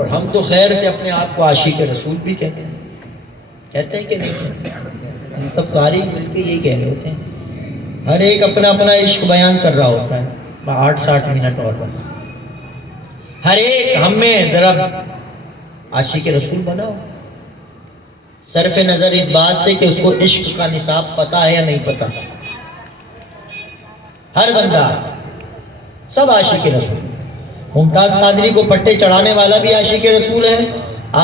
اور ہم تو خیر سے اپنے آپ کو عاشق رسول بھی کہتے ہیں کہ نہیں کہتے؟ ہم سب سارے مل کے یہی کہہ رہے ہوتے ہیں. ہر ایک اپنا اپنا عشق بیان کر رہا ہوتا ہے. 8-60 منٹ اور بس. ہر ایک ہم میں ذرا عاشق رسول بناؤ، صرف نظر اس بات سے کہ اس کو عشق کا نصاب پتہ ہے یا نہیں پتہ. ہر بندہ سب عاشق رسول. ممتاز قادری کو پٹے چڑھانے والا بھی عاشق رسول ہے،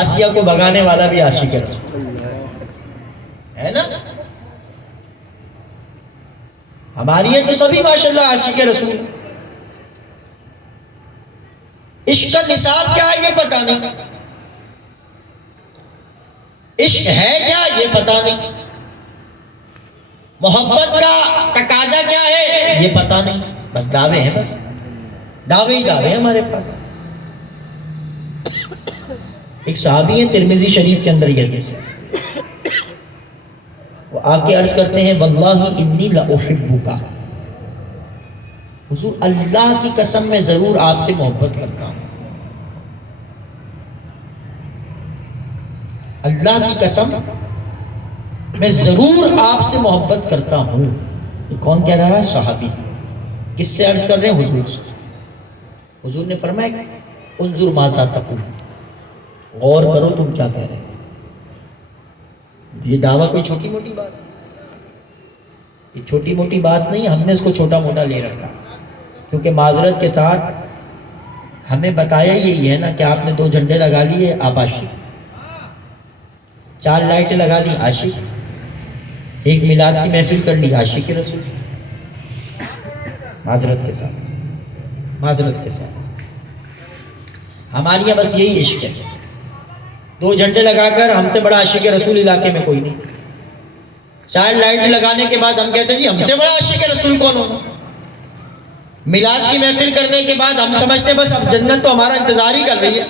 آسیہ کو بھگانے والا بھی عاشق رسول ہے نا. ہماری ہے تو سبھی ماشاءاللہ عاشق رسول. عشق کا نصاب کیا ہے یہ پتہ نہیں، عشق ہے کیا یہ پتہ نہیں، محبت کا تقاضا کیا ہے یہ پتہ نہیں. بس دعوے ہیں، بس دعوے ہی دعوے ہیں ہمارے پاس. ایک صحابی ہیں ترمذی شریف کے اندر یہ حدیث ہے، وہ آ کے عرض کرتے ہیں واللہ انی لاحبک، حضور اللہ کی قسم میں ضرور آپ سے محبت کرتا ہوں. اللہ کی قسم میں ضرور آپ سے محبت کرتا ہوں. یہ کون کہہ رہا ہے؟ صحابی. کس سے عرض کر رہے ہیں؟ حضور سے. حضور نے فرمایا انظر ماذا تقول، غور کرو تم کیا کہہ رہے ہیں. یہ دعویٰ کوئی چھوٹی موٹی بات ہے، یہ چھوٹی موٹی بات نہیں. ہم نے اس کو چھوٹا موٹا لے رکھا، کیونکہ معذرت کے ساتھ ہمیں بتایا یہی ہے نا کہ آپ نے 2 جھنڈے لگا لیے آپ عاشق، 4 لائٹیں لگا لی عاشق، 1 میلاد کی محفل کر لی عاشق رسول. معذرت کے ساتھ ہمارے یہاں بس یہی عشق ہے. 2 جھنڈے لگا کر ہم سے بڑا عاشق رسول علاقے میں کوئی نہیں. 4 لائٹ لگانے کے بعد ہم کہتے ہیں جی ہم سے بڑا عاشق رسول کون ہوگا. میلاد کی محفل کرنے کے بعد ہم سمجھتے ہیں بس اب جنت تو ہمارا انتظار ہی کر رہی ہے،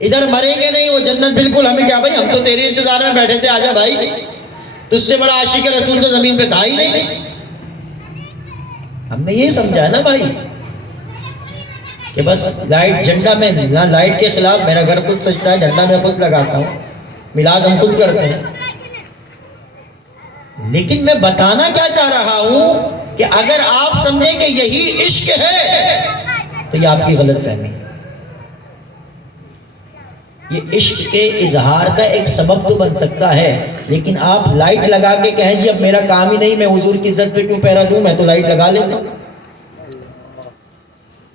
ادھر مریں گے نہیں وہ جنت بالکل ہمیں کیا بھائی ہم تو تیرے انتظار میں بیٹھے تھے، آجا بھائی. تجھ سے بڑا عاشق رسول تو زمین پہ تھا ہی نہیں. ہم نے یہی سمجھا ہے نا بھائی کہ بس لائٹ جھنڈا میں لائٹ کے خلاف، میرا گھر خود سجتا ہے، جھنڈا میں خود لگاتا ہوں، میلاد ہم خود کرتے ہیں. لیکن میں بتانا کیا چاہ رہا ہوں کہ اگر آپ سمجھیں کہ یہی عشق ہے تو یہ آپ کی غلط فہمی ہے. یہ عشق کے اظہار کا ایک سبب تو بن سکتا ہے، لیکن آپ لائٹ لگا کے کہیں جی اب میرا کام ہی نہیں، میں حضور کی عزت پہ کیوں پہرا دوں، میں تو لائٹ لگا لیتا ہوں.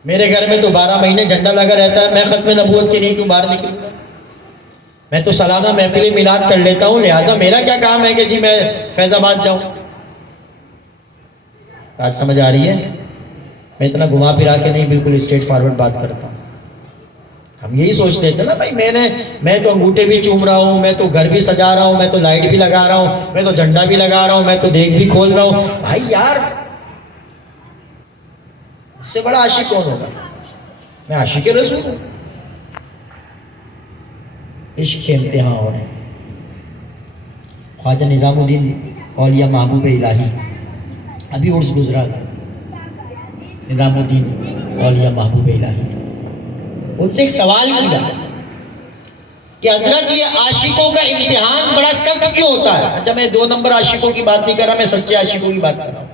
میرے گھر میں تو 12 مہینے جھنڈا لگا رہتا ہے، میں ختم نبوت کے لیے کیوں باہر نکلوں گا. میں تو سالانہ محفل میلاد کر لیتا ہوں، لہٰذا میرا کیا کام ہے کہ جی میں فیض آباد جاؤں. بات سمجھ آ رہی ہے؟ میں اتنا گھما پھرا کے نہیں، بالکل اسٹریٹ فارورڈ بات کرتا ہوں. ہم یہی سوچ لیتے نا بھائی میں تو انگوٹھے بھی چوم رہا ہوں، میں تو گھر بھی سجا رہا ہوں، میں تو لائٹ بھی لگا رہا ہوں، میں تو جھنڈا بھی لگا رہا ہوں، میں تو دیگ بھی کھول رہا ہوں. بھائی یار اس سے بڑا عاشق کون ہوگا؟ میں عاشق رسول ہوں. عشق کے امتحان ہو رہے ہیں. خواجہ نظام الدین اولیاء محبوب الہی ابھی عرس گزرا تھا، نظام الدین اولیاء محبوب الہی. ان سے ایک سوال کیا کہ حضرت یہ عاشقوں کا امتحان بڑا سخت کیوں ہوتا ہے؟ اچھا میں 2 نمبر عاشقوں کی بات نہیں کر رہا، میں سچے عاشقوں کی بات کر رہا ہوں.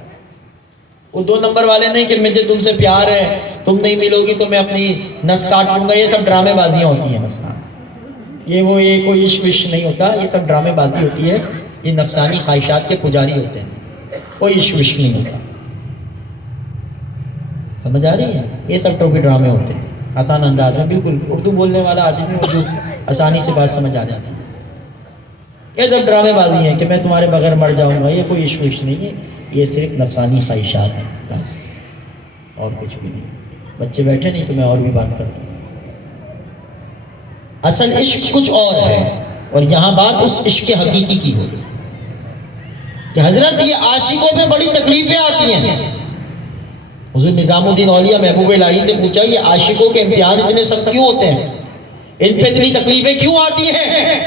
وہ 2 نمبر والے نہیں کہ مجھے تم سے پیار ہے، تم نہیں ملو گی تو میں اپنی نس کاٹ لوں گا. یہ سب ڈرامے بازیاں ہوتی ہیں بس. یہ کوئی عشق وشق نہیں ہوتا، یہ سب ڈرامے بازی ہوتی ہے. یہ نفسانی خواہشات کے پجاری ہوتے ہیں، کوئی عشق وشق نہیں ہوتا. سمجھ آ رہی ہے؟ یہ سب ٹوپی ڈرامے ہوتے ہیں آسان انداز میں. بالکل اردو بولنے والا آدمی اردو آسانی سے بات سمجھ آ جاتا ہے. یہ سب ڈرامے بازی ہیں کہ میں تمہارے بغیر مر جاؤں گا. یہ کوئی عشق وشق نہیں ہے، یہ صرف نفسانی خواہشات ہیں بس، اور کچھ بھی نہیں. بچے بیٹھے نہیں تو میں اور بھی بات کروں گا. اصل عشق کچھ اور ہے، اور یہاں بات اس عشق حقیقی کی ہوگی کہ حضرت یہ عاشقوں میں بڑی تکلیفیں آتی ہیں. حضور نظام الدین اولیاء محبوب الہی سے پوچھا یہ عاشقوں کے امتحان اتنے سخت کیوں ہوتے ہیں، ان پہ اتنی تکلیفیں کیوں آتی ہیں؟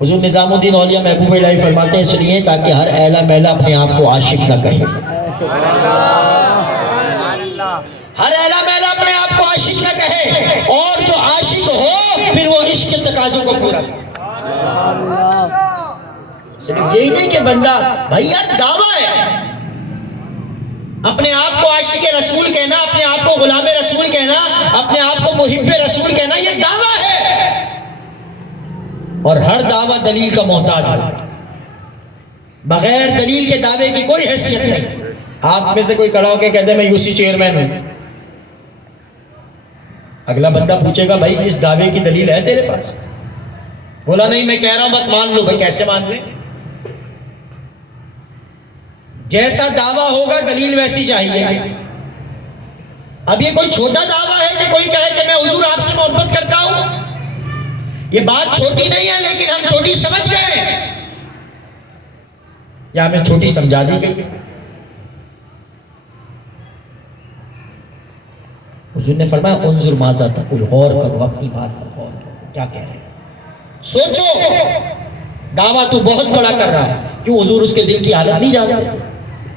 حضور نظام الدین اولیاء محبوب الہی فرماتے ہیں اس لیے تاکہ ہر اہلا محلا اپنے آپ کو عاشق نہ کہے، ہر اہلا محلا اپنے آپ کو عاشق نہ کہے، اور جو عاشق ہو پھر وہ عشق کے تقاضوں کو پورا کرے۔ صرف یہی نہیں کہ بندہ بھائی یار دعویٰ ہے، اپنے آپ کو عاشق رسول کہنا، اپنے آپ کو غلام رسول کہنا، اپنے آپ کو محب رسول کہنا، یہ دعویٰ ہے، اور ہر دعویٰ دلیل کا محتاج ہے۔ بغیر دلیل کے دعوے کی کوئی حیثیت نہیں۔ آپ میں سے کوئی کھڑا ہو کے کہتے میں یوسی چیئرمین ہوں، اگلا بندہ پوچھے گا بھائی اس دعوے کی دلیل ہے تیرے پاس؟ بولا نہیں میں کہہ رہا ہوں بس مان لو۔ بھائی کیسے مان لیں؟ جیسا دعویٰ ہوگا دلیل ویسی چاہیے۔ اب یہ کوئی چھوٹا دعویٰ ہے کہ کوئی کہے کہ میں حضور آپ سے محبت کرتا ہوں؟ یہ بات چھوٹی نہیں ہے، لیکن ہم چھوٹی سمجھ گئے یا ہمیں چھوٹی سمجھا دی گئی۔ حضور نے فرمایا انظر ماذا تقول، غور کرو، اپنی بات پر غور کرو، کیا کہہ رہے ہیں، سوچو۔ دعویٰ تو بہت بڑا کر رہا ہے، کیوں حضور اس کے دل کی حالت نہیں جانتے؟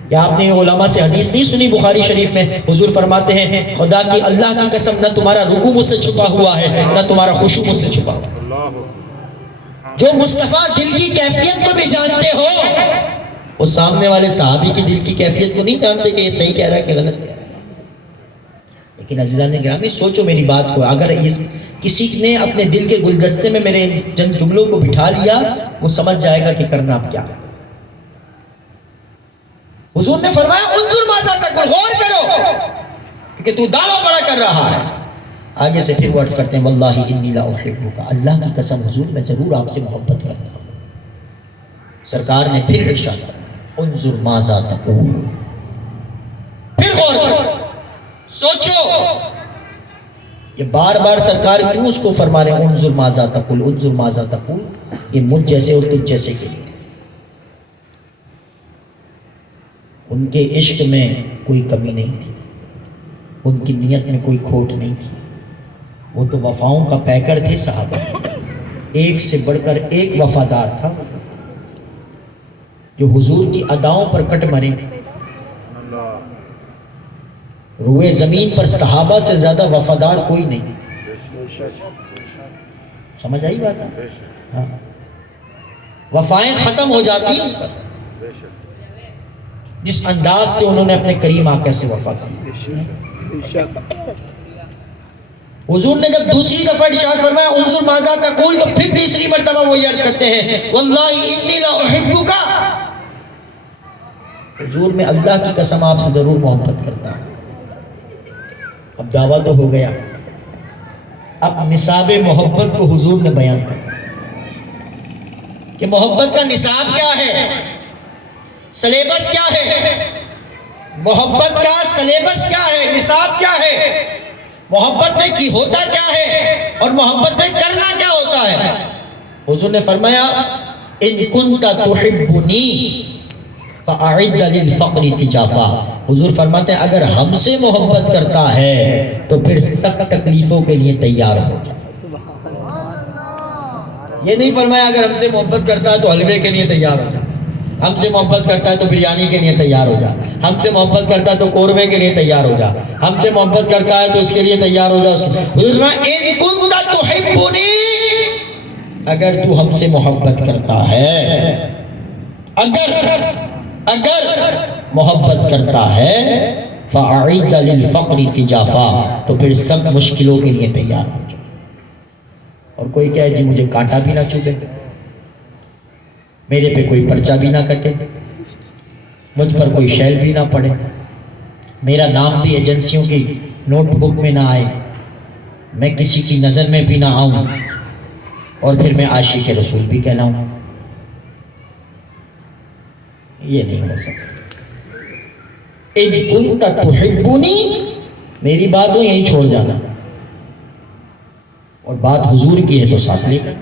کیا آپ نے علماء سے حدیث نہیں سنی بخاری شریف میں؟ حضور فرماتے ہیں خدا کی اللہ کی قسم نہ تمہارا رکوع مجھ سے چھپا ہوا ہے نہ تمہارا خشوع مجھ سے چھپا ہوا۔ جو مصطفیٰ دل کی کیفیت کو بھی جانتے ہو، وہ سامنے والے صحابی کی دل کی کیفیت کو نہیں جانتے کہ یہ صحیح کہہ رہا ہے کہ غلط کہہ رہا ہے۔ لیکن عزیزان گرامی سوچو میری بات کو، اگر کسی نے اپنے دل کے گلدستے میں میرے چند جملوں کو بٹھا لیا، وہ سمجھ جائے گا کہ کرنا اب کیا ہے۔ حضور نے فرمایا انظر ماذا تقول، غور کرو کہ تو دعویٰ بڑا کر رہا ہے۔ آگے سے پھر ورڈز کرتے ہیں واللہ انی لا احبک، اللہ کی قسم حضور میں ضرور آپ سے محبت کرتا ہوں۔ سرکار نے پھر ارشاد فرمایا انظر ماذا تقول، پھر غور کرو، سوچو۔ یہ بار بار سرکار کیوں اس کو فرما رہے ہیں انظر ماذا تقول، انظر ماذا تقول؟ یہ مجھ جیسے اور تجھ جیسے کے لیے، ان کے عشق میں کوئی کمی نہیں تھی، ان کی نیت میں کوئی کھوٹ نہیں تھی، وہ تو وفاؤں کا پیکر تھے صحابہ، ایک سے بڑھ کر ایک وفادار تھا جو حضور کی اداؤں پر کٹ مرے۔ روئے زمین پر صحابہ سے زیادہ وفادار کوئی نہیں۔ سمجھ آئی بات ہے؟ ہاں، وفائیں ختم ہو جاتی ہیں ان پر، جس انداز سے انہوں نے اپنے کریم آقا سے وفا کی۔ حضور نے جب دوسری دفعہ ارشاد فرمایا انظر ماذا تقول، تو پھر تیسری مرتبہ وہ عرض کرتے ہیں واللہ انی لا احبک، حضور میں اللہ کی قسم آپ سے ضرور محبت کرتا ہوں۔ اب دعویٰ تو ہو گیا، اب نصاب محبت کو حضور نے بیان کرا کہ محبت کا نصاب کیا ہے، سلیبس کیا ہے، محبت کا سلیبس کیا ہے، نصاب کیا ہے، محبت میں کی ہوتا کیا ہے اور محبت میں کرنا کیا ہوتا ہے۔ حضور نے فرمایا ان کنت تحبنی فاعد للفقر تجافا، حضور فرماتے ہیں اگر ہم سے محبت کرتا ہے تو پھر سخت تکلیفوں کے لیے تیار ہو جائے۔ یہ نہیں فرمایا اگر ہم سے محبت کرتا ہے تو حلوے کے لیے تیار ہو جائے، ہم سے محبت کرتا ہے تو بریانی کے لیے تیار ہو جا، ہم سے محبت کرتا ہے تو قورمے کے لیے تیار ہو جا، ہم سے محبت کرتا ہے تو اس کے لیے تیار ہو جا۔ ان کنت تحبنی، اگر تو ہم سے محبت کرتا ہے، اگر محبت کرتا ہے فاعد للفقر تجافا، تو پھر سب مشکلوں کے لیے تیار ہو جا۔ اور کوئی کہے جی مجھے کانٹا بھی نہ چبھے، میرے پہ کوئی پرچہ بھی نہ کٹے، مجھ پر کوئی شیل بھی نہ پڑے، میرا نام بھی ایجنسیوں کی نوٹ بک میں نہ آئے، میں کسی کی نظر میں بھی نہ آؤں، اور پھر میں عاشق رسول بھی کہلاؤں، یہ نہیں ہو سکتا۔ ان کنت تحبنی، میری بات ہو یہیں چھوڑ جانا، اور بات حضور کی ہے تو ساتھ لے کر،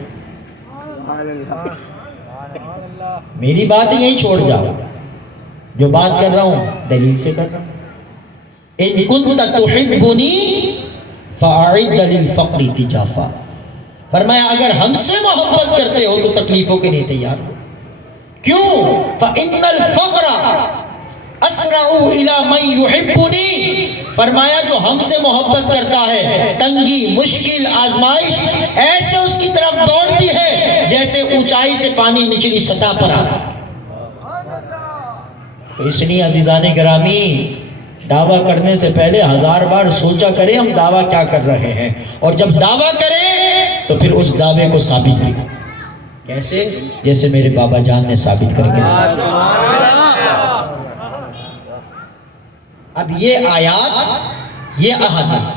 میری بات یہیں چھوڑ جاؤ، جو بات کر رہا ہوں دلیل سے کر رہا ہوں۔ ان کنت تحبنی فاعد للفقر تجافا، فرمایا اگر ہم سے محبت کرتے ہو تو تکلیفوں کے لیے تیار ہو۔ کیوں؟ فإن الفقر اسرع الی من یحبنی، فرمایا جو ہم سے محبت کرتا ہے تنگی مشکل آزمائش ایسے اس کی طرف دوڑتی ہے جیسے اونچائی سے پانی نچلی سطح پر آ رہا ہے۔ تو اس لیے عزیزان گرامی دعویٰ کرنے سے پہلے 1000 بار سوچا کریں ہم دعویٰ کیا کر رہے ہیں، اور جب دعویٰ کریں تو پھر اس دعوے کو ثابت بھی کریں۔ کیسے؟ جیسے میرے بابا جان نے ثابت کر کے اب یہ آیات یہ احادیث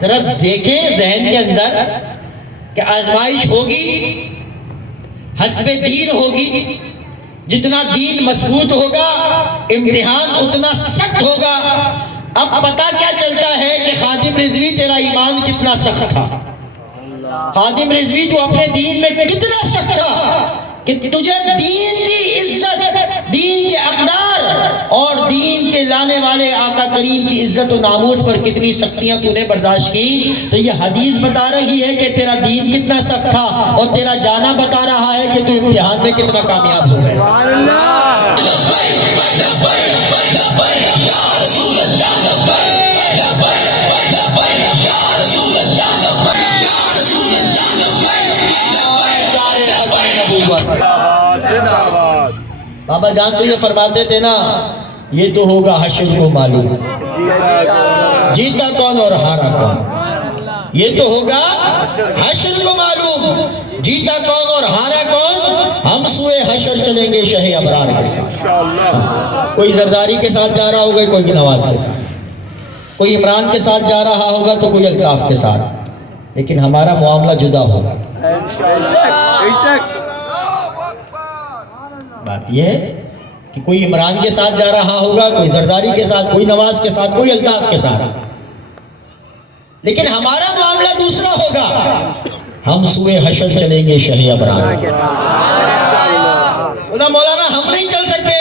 ذرا دیکھیں ذہن کے اندر کہ آزمائش ہوگی، حسب دین ہوگی، جتنا دین مضبوط ہوگا امتحان اتنا سخت ہوگا۔ اب پتہ کیا چلتا ہے کہ خادم رضوی تیرا ایمان کتنا سخت تھا، خادم رضوی تو اپنے دین میں کتنا سخت تھا کہ تجھے دین کی عزت، دین کے اقدار اور دین کے لانے والے آقا کریم کی عزت و ناموس پر کتنی سختیاں تو نے برداشت کی۔ تو یہ حدیث بتا رہی ہے کہ تیرا دین کتنا سخت تھا، اور تیرا جانا بتا رہا ہے کہ تو امتحان میں کتنا کامیاب ہو گیا۔ بابا جان تو یہ فرماتے تھے نا، یہ تو ہوگا حشر کو معلوم، جیتا کون اور ہارا کون، یہ تو ہوگا حشر کو معلوم، جیتا کون اور ہارا کون، ہم سوئے حشر چلیں گے شہ ابرار کے ساتھ۔ کوئی زرداری کے ساتھ جا رہا ہوگا، کوئی نواز کے ساتھ، کوئی عمران کے ساتھ جا رہا ہوگا تو کوئی الطاف کے ساتھ، لیکن ہمارا معاملہ جدا ہوگا۔ بات یہ ہے کہ کوئی عمران کے ساتھ جا رہا ہوگا، کوئی زرداری کے ساتھ، کوئی نواز کے ساتھ، کوئی الطاف کے ساتھ، لیکن ہمارا معاملہ دوسرا ہوگا، ہم سوئے حشر چلیں گے شہ ابرار کے ساتھ۔ مولانا ہم نہیں چل سکتے،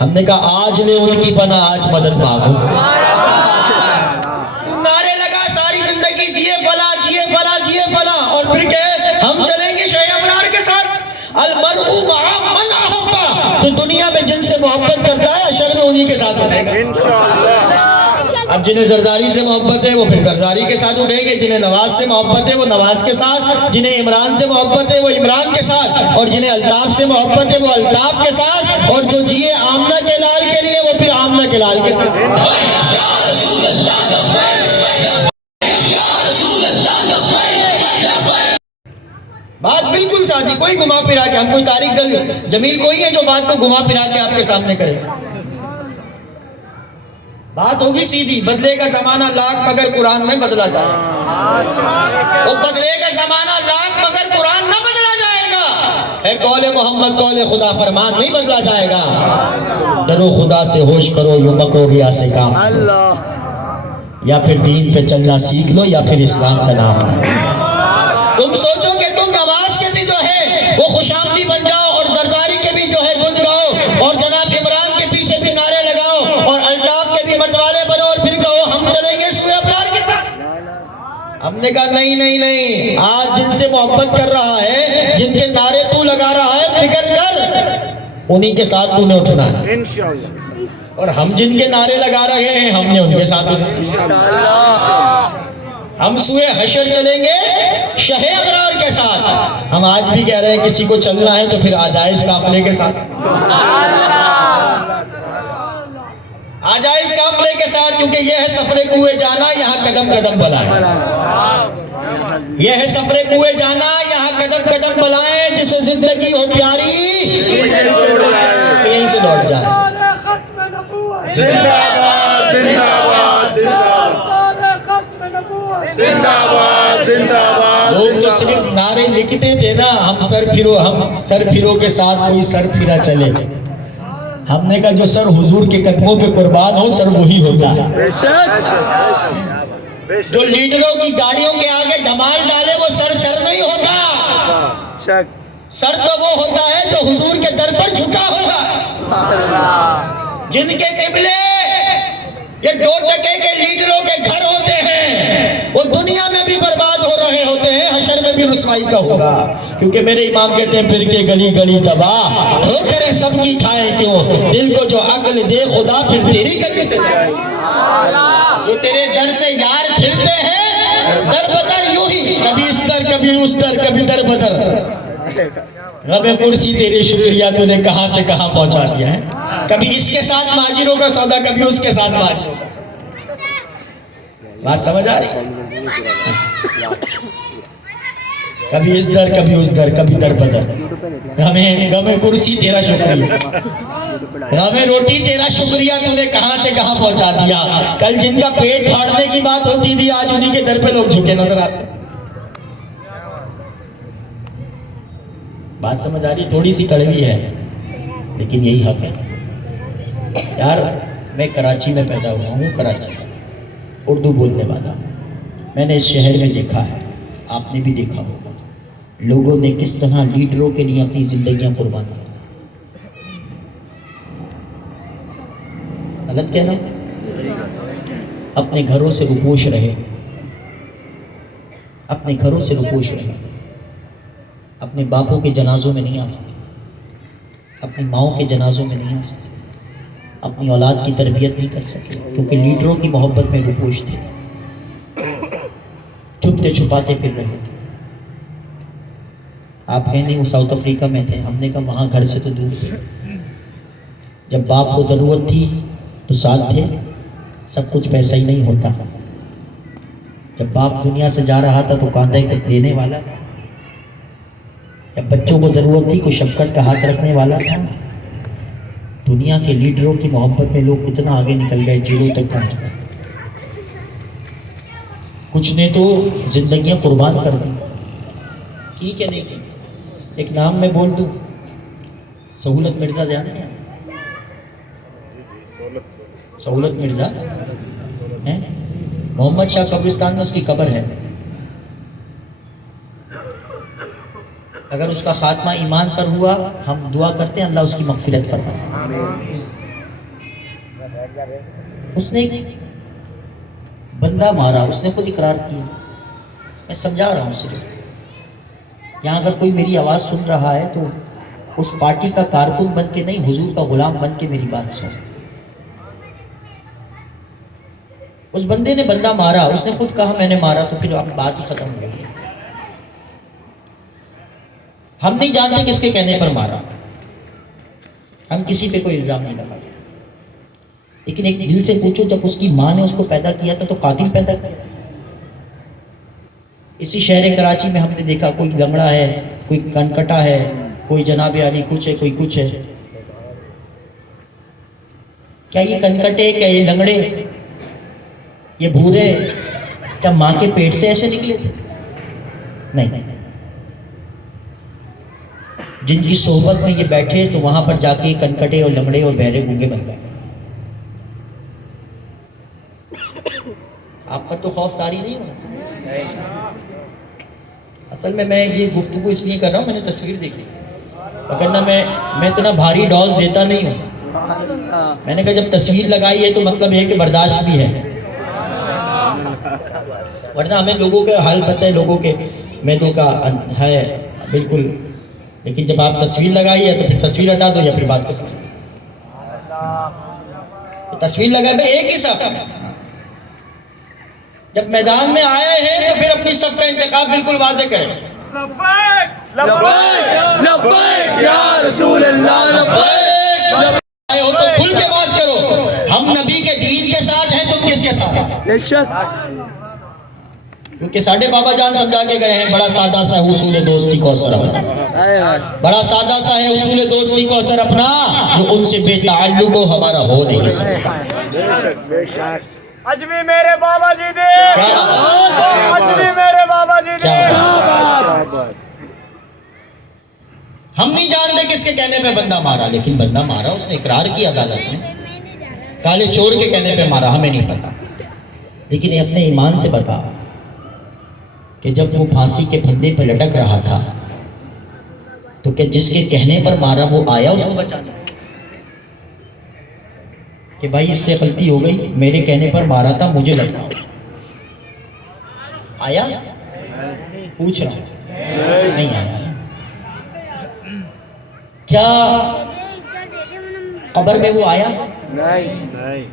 ہم نے کہا آج لے ان کی پناہ، آج مدد مانگ ان سے۔ نعرے لگا ساری زندگی جیے فلاں جیے فلاں جیے فلاں، اور پھر کہے ہم چلیں گے شہ ابرار کے ساتھ۔ المرء مع من احب، تو دنیا میں جن سے محبت کرتا ہے حشر میں انہی کے ساتھ اٹھے گا۔ اب جنہیں زرداری سے محبت ہے وہ پھر زرداری کے ساتھ اٹھیں گے، جنہیں نواز سے محبت ہے وہ نواز کے ساتھ، جنہیں عمران سے محبت ہے وہ عمران کے ساتھ، اور جنہیں الطاف سے محبت ہے وہ الطاف کے ساتھ، اور جو جیے آمنہ کے لال کے لیے وہ پھر آمنہ کے لال کے ساتھ۔ بات بالکل سادی، کوئی گھما پھرا کے، ہم کوئی تاریخ جمیل کوئی ہے جو بات کو گھما پھرا کے آپ کے سامنے کرے۔ بات ہوگی سیدھی، بدلے کا زمانہ لاکھ مگر قرآن میں بدلا جائے، وہ بدلے کا زمانہ لاکھ مگر قرآن نہ بدلا جائے گا، اے قول محمد قول خدا فرمان نہیں بدلا جائے گا۔ ڈرو خدا سے ہوش کرو یوں مکرو ریا سے کام، یا پھر دین پہ چلنا سیکھ لو یا پھر اسلام کا نام ہے۔ تم سوچو کہ تم نواز کے بھی جو ہے وہ خوشامدی بن جاؤ، اور زرداری کے بھی جو ہے گن گاؤ، اور جناب عمران کے پیچھے بھی نعرے لگاؤ، اور الطاف کے بھی متوالے بنو، اور پھر کہو ہم چلیں گے سوئے ابرار کے ساتھ۔ ہم نے کہا نہیں نہیں نہیں، آج جن سے محبت کر رہا ہے، جن کے نعرے تو لگا رہا ہے، فکر کر انہی کے ساتھ تو نے اٹھنا ہے، اور ہم جن کے نعرے لگا رہے ہیں ہم نے ان کے ساتھ اٹھنا۔ ہم سوئے حشر چلیں گے شہ ابرار کے ساتھ۔ ہم آج بھی کہہ رہے ہیں کسی کو چلنا ہے تو پھر آ جائے اس قافلے کے ساتھ، آ جائے اس قافلے کے ساتھ، کیونکہ یہ ہے سفر کوئے جانا، یہاں قدم قدم بلائیں، یہ ہے سفر کوئے جانا، یہاں قدم قدم بلائیں، جسے زندگی ہو پیاری یہیں سے لوٹ جائے۔ زندہ باد زندہ باد زندہ باد زندہ باد۔ لوگ تو صرف نعرے لکھتے تھے نا، ہم سر پھرو کے ساتھ کوئی سر پھرا چلے، ہم نے کہا جو سر حضور کے قدموں پہ قربان ہو سر وہی ہوتا ہے۔ جو لیڈروں کی گاڑیوں کے آگے دھمال ڈالے وہ سر نہیں ہوتا، سر تو وہ ہوتا ہے جو حضور کے در پر جھکا ہوگا، جن کے قبلے یہ 2 ٹکے کے لیڈروں کے گھر ہوتے ہیں، وہ دنیا میں بھی برباد ہو رہے ہوتے ہیں، حشر میں بھی بھی رسوائی کا ہوگا، کیونکہ میرے امام کہتے ہیں پھر کے گلی گلی تباہ ٹھوکریں سب کی کھائے کیوں، دل کو جو عقل دے خدا پھر تیری گلی سے جائے، جو تیرے در سے یار پھرتے ہیں در بدر یوں ہی، کبھی اس در کبھی اس در کبھی در بدر، غم کرسی تیرے شکریہ تو نے کہاں سے کہاں پہنچا دیا ہے، کبھی اس کے ساتھ ماجروں کا سودا کبھی اس کے ساتھ ماجروں کا، بات سمجھ آ رہی؟ کبھی اس در کبھی اس در کبھی در بدر، غم کرسی تیرا شکریہ، غم روٹی تیرا شکریہ تو نے کہاں سے کہاں پہنچا دیا، کل جن کا پیٹ پھاڑنے کی بات ہوتی تھی آج انہی کے در پہ لوگ جھکے نظر آتے، بات سمجھ آ رہی؟ تھوڑی سی کڑوی ہے لیکن یہی حق ہے یار۔ میں کراچی میں پیدا ہوا ہوں، کراچی کا اردو بولنے والا، میں نے اس شہر میں دیکھا ہے، آپ نے بھی دیکھا ہوگا لوگوں نے کس طرح لیڈروں کے لیے اپنی زندگیاں قربان کر دی۔ غلط کہنا؟ اپنے گھروں سے روپوش رہے، اپنے گھروں سے روپوش رہے، اپنے باپوں کے جنازوں میں نہیں آ سکتے، اپنی ماؤں کے جنازوں میں نہیں آ سکتے، اپنی اولاد کی تربیت نہیں کر سکتے، کیونکہ لیڈروں کی محبت میں روپوش تھے، چھپتے چھپاتے پھر رہے تھے۔ آپ کہیں نہیں وہ ساؤتھ افریقہ میں تھے، ہم نے کہا وہاں گھر سے تو دور تھے، جب باپ کو ضرورت تھی تو ساتھ تھے، سب کچھ پیسہ ہی نہیں ہوتا، جب باپ دنیا سے جا رہا تھا تو کاندھے تک دینے والا تھا، جب بچوں کو ضرورت تھی کوئی شفقت کا ہاتھ رکھنے والا تھا۔ دنیا کے لیڈروں کی محبت میں لوگ اتنا آگے نکل گئے، جیلوں تک پہنچ گئے، کچھ نے تو زندگیاں قربان کر دی، کی کہ نہیں کی؟ ایک نام میں بول دوں، سہولت مرزا جانتے ہیں؟ سہولت مرزا ہیں؟ محمد شاہ قبرستان میں اس کی قبر ہے، اگر اس کا خاتمہ ایمان پر ہوا ہم دعا کرتے ہیں اللہ اس کی مغفرت فرمائے۔ اس نے ایک بندہ مارا، اس نے خود اقرار کیا، میں سمجھا رہا ہوں صرف، یہاں اگر کوئی میری آواز سن رہا ہے تو اس پارٹی کا کارکن بن کے نہیں، حضور کا غلام بن کے میری بات سن۔ اس بندے نے بندہ مارا، اس نے خود کہا میں نے مارا، تو پھر اب بات ہی ختم ہو گئی۔ ہم نہیں جانتے کس کے کہنے پر مارا، ہم کسی پہ کوئی الزام نہیں لگا، لیکن ایک دل سے پوچھو جب اس کی ماں نے اس کو پیدا کیا تھا تو قاتل پیدا کیا۔ اسی شہر کراچی میں ہم نے دیکھا کوئی لنگڑا ہے، کوئی کنکٹا ہے، کوئی جناب علی کچھ ہے، کوئی کچھ ہے۔ کیا یہ کنکٹے، کیا یہ لنگڑے، یہ بھورے کیا ماں کے پیٹ سے ایسے نکلے تھے؟ نہیں، جن کی صحبت میں یہ بیٹھے تو وہاں پر جا کے کنکٹے اور لنگڑے اور بہرے گونگے بن گئے۔ آپ پر تو خوف طاری نہیں ہو؟ اصل میں یہ گفتگو اس لیے کر رہا ہوں، میں نے تصویر دیکھی، وگرنہ میں اتنا بھاری ڈوز دیتا نہیں ہوں۔ میں نے کہا جب تصویر لگائی ہے تو مطلب ہے کہ برداشت بھی ہے، ورنہ ہمیں لوگوں کے حال پتہ ہے، لوگوں کے میدوں کا ہے بالکل، لیکن جب آپ تصویر لگائی ہے تو پھر تصویر ہٹا دو یا پھر بات کو سمجھو۔ تصویر لگائے میں ایک ہی صف، جب میدان میں آئے ہیں تو پھر اپنی صف کا انتخاب بالکل واضح کریں۔ لبیک لبیک لبیک یا رسول اللہ، لبیک آئے ہو تو کھل کے بات کرو، ہم نبی کے دین کے ساتھ ہیں، تم کس کے ساتھ ہیں؟ کیونکہ ساڈے بابا جان سمجھا کے گئے ہیں، بڑا سادہ سا ہے اصول دوستی کو اثر اپنا، بڑا سادہ سا ہے اصول دوستی کو اثر اپنا، جو ان سے بے تعلق ہو ہمارا ہو نہیں سکتا۔ اجمی میرے بابا جی دے، اجمی میرے بابا جی دے۔ ہم نہیں جانتے کس کے کہنے پہ بندہ مارا، لیکن بندہ مارا، اس نے اقرار کی عدالت میں، کالے چور کے کہنے پہ مارا، ہمیں نہیں پتا، لیکن یہ اپنے ایمان سے بتا کہ جب وہ پھانسی کے پھندے پہ لٹک رہا تھا تو کہ جس کے کہنے پر مارا وہ آیا اس کو بچانا، کہ بھائی اس سے غلطی ہو گئی، میرے کہنے پر مارا تھا، مجھے لٹکاؤ، آیا؟ پوچھ رہا ہوں، نہیں آیا. کیا قبر میں وہ آیا نہیں.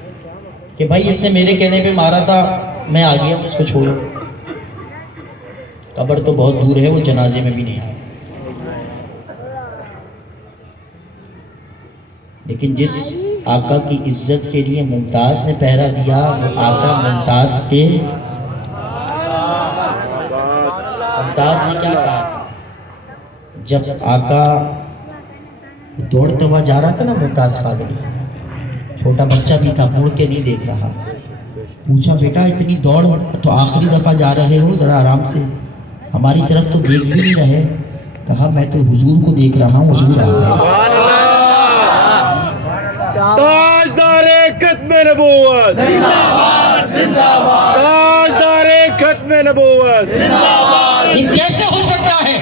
کہ بھائی اس نے میرے کہنے پہ مارا تھا, میں آ گیا, اس کو چھوڑو؟ قبر تو بہت دور ہے, وہ جنازے میں بھی نہیں آیا. لیکن جس آقا کی عزت کے لیے ممتاز نے پہرا دیا, وہ آقا ممتاز کے, ممتاز نے کیا کہا تھا جب آقا دوڑتا ہوا جا رہا تھا نا, ممتاز قادری, چھوٹا بچہ بھی تھا, مڑ کے نہیں دیکھ رہا. پوچھا بیٹا اتنی دوڑ تو آخری دفعہ جا رہے ہو, ذرا آرام سے, ہماری طرف تو دیکھ بھی نہیں رہے. کہا میں تو حضور کو دیکھ رہا ہوں, حضور آ گئے. تاجدار ختم نبوت زندہ باد, زندہ باد. تاجدار ختم نبوت زندہ باد. یہ کیسے ہو سکتا ہے,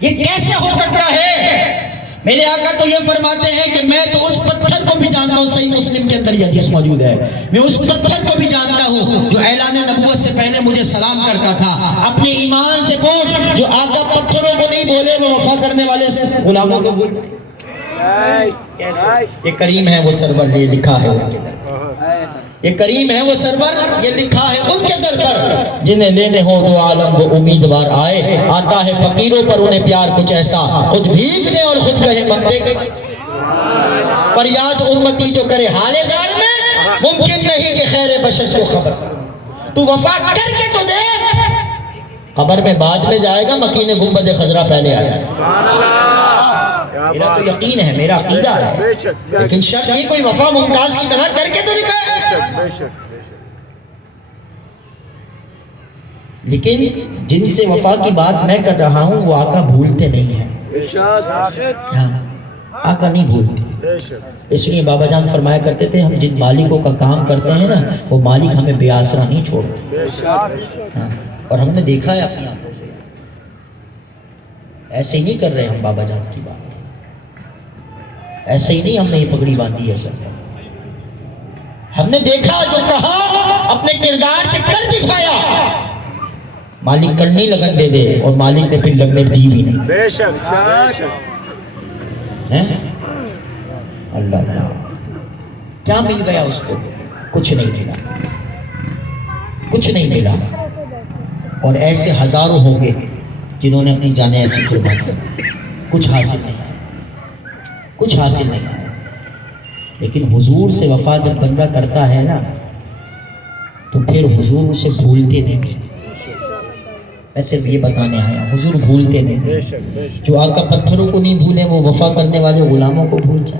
یہ کیسے ہو سکتا ہے؟ میرے آقا تو یہ فرماتے ہیں کہ میں تو اس پتھر کو بھی جانتا ہوں, صحیح مسلم کے اندر یہ حدیث موجود ہے, میں اس پتھر کو بھی جانتا ہوں جو اعلان نبوت سے پہلے مجھے سلام کرتا تھا. اپنے ایمان سے پوچھ, جو آقا پتھروں کو نہیں بولے وہ وفا کرنے والے سے غلاموں کو بول. یہ کریم ہے وہ سرور, یہ لکھا ہے ان کے در, یہ کریم ہے وہ سرور, یہ لکھا ہے ان کے در پر, جنہیں لینے ہو دو عالم وہ امیدوار آئے. آتا ہے فقیروں پر انہیں پیار کچھ ایسا, خود بھیگ دے اور خود کہے مندے کے, پر یاد امتی جو کرے حال زار میں, ممکن نہیں کہ خیر بشر کو خبر. تو وفا کر کے تو دے, قبر میں بعد میں جائے گا, مکین گنبد خضرا پہلے آ جائے گا. میرا تو یقین ہے, میرا عقیدہ ہے, لیکن شرط یہ کوئی وفا ممتاز کی طرح کر کے تو دکھائے. لیکن جن سے وفا کی بات میں کر رہا ہوں وہ آقا بھولتے نہیں ہیں. ہاں, آقا نہیں بھولتے. اس لیے بابا جان فرمایا کرتے تھے, ہم جن مالکوں کا کام کرتے ہیں نا, وہ مالک ہمیں بے آسرا نہیں چھوڑتے. ہاں, اور ہم نے دیکھا ہے اپنی آنکھوں سے, ایسے ہی نہیں کر رہے ہم بابا جان کی بات, ایسے ہی نہیں ہم نے یہ پگڑی باندھی ہے سر. ہم نے دیکھا, جو کہا اپنے کردار سے کر دکھایا. مالک کرنی لگن دے دے, اور مالک نے پھر لگنے دی بھی نہیں. بے شک. اللہ اللہ, کیا مل گیا اس کو؟ کچھ نہیں ملا, کچھ نہیں ملا. اور ایسے ہزاروں ہوں گے جنہوں نے اپنی جانیں ایسی قربان کی, کچھ حاصل نہیں آیا, کچھ حاصل نہیں آیا. لیکن حضور سے وفا جب بندہ کرتا ہے نا, تو پھر حضور اسے بھولتے نہیں. میں صرف یہ بتانے آیا, حضور بھولتے نہیں. جو آقا پتھروں کو نہیں بھولے, وہ وفا کرنے والے غلاموں کو بھول جائے.